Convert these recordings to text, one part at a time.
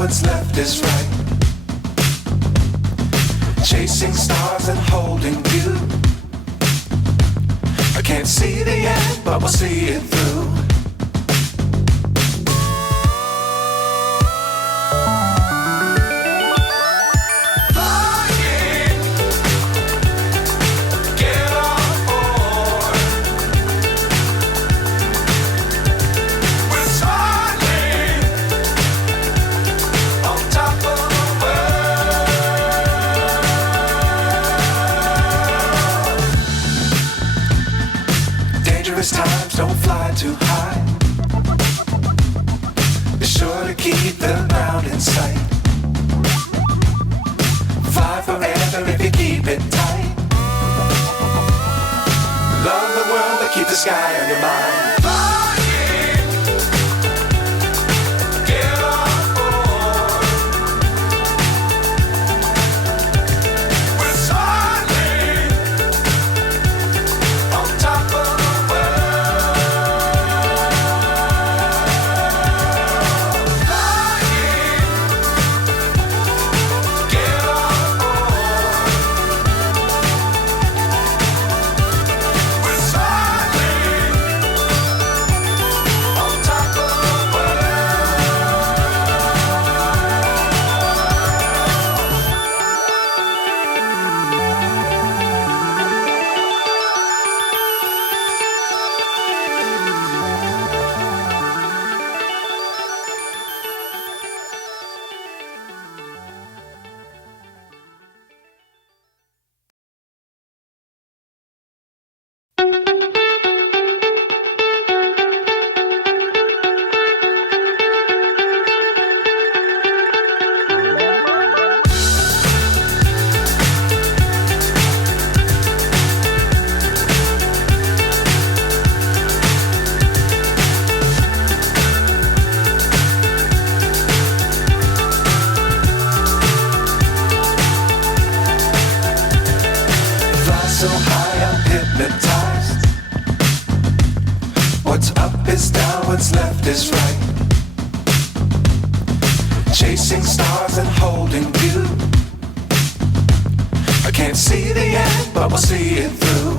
what's left is right. Chasing stars and holding you. I can't see the end, but we'll see it through. Times don't fly too high. Be sure to keep the ground in sight. Fly forever if you keep it tight. Love the world but keep the sky on your mind. So high I'm hypnotized. What's up is down, what's left is right. Chasing stars and holding you. I can't see the end, but we'll see it through.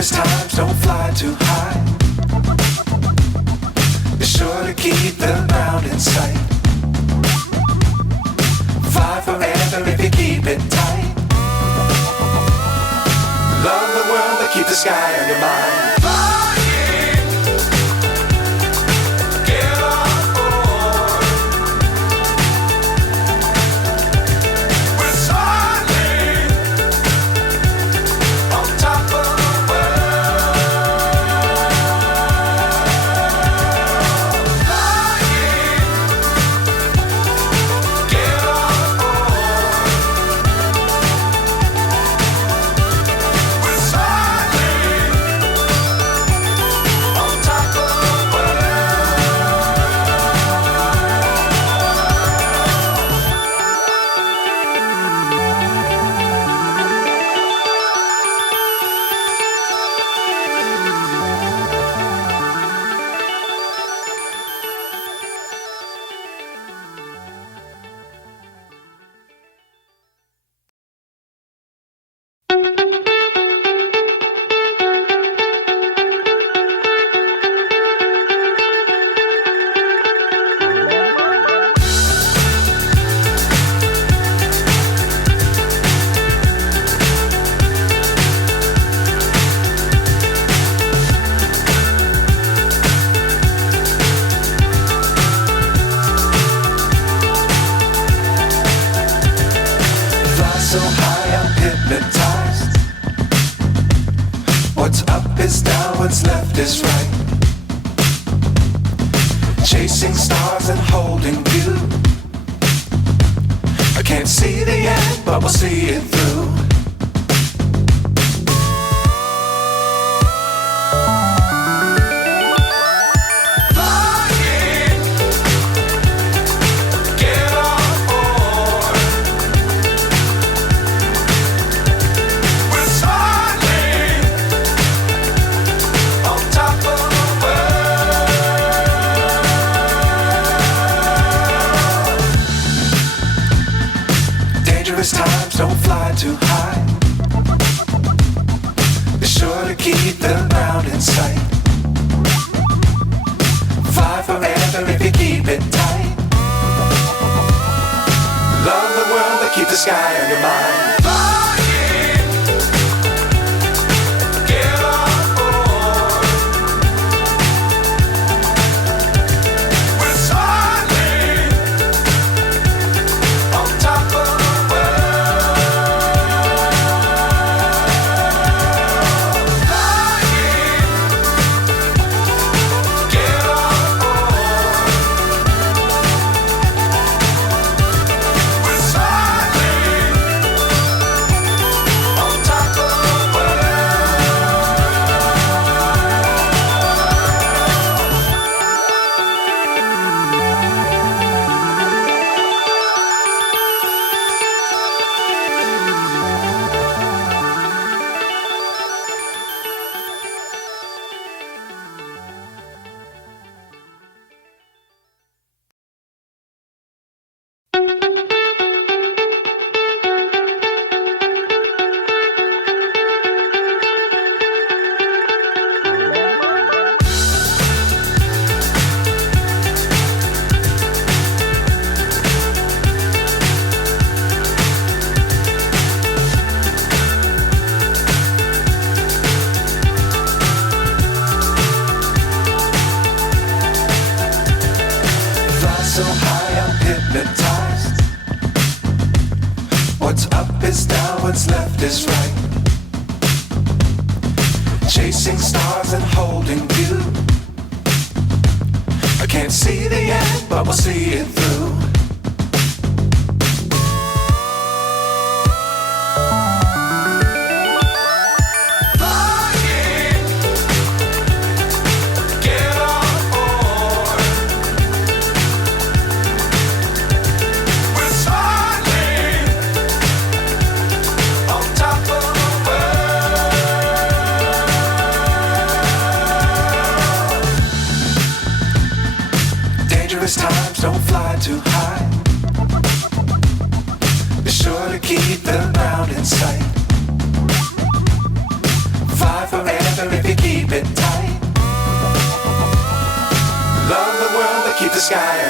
Times don't fly too high. Be sure to keep the ground in sight. Fly forever if you keep it tight. Love the world but keep the sky on your mind. So high I'm hypnotized. What's up is down, what's left is right. Chasing stars and holding you. I can't can't see the end, but we'll see it through. Times don't fly too high. Be sure to keep the ground in sight. Fly forever if you keep it tight. Love the world, but keep the sky on your mind. So high I'm hypnotized. What's up is down, what's left is right. Chasing stars and holding you. I can't see the end, but we'll see it through. Times don't fly too high. Be sure to keep the ground in sight. Fly forever if you keep it tight. Love the world, but keep the sky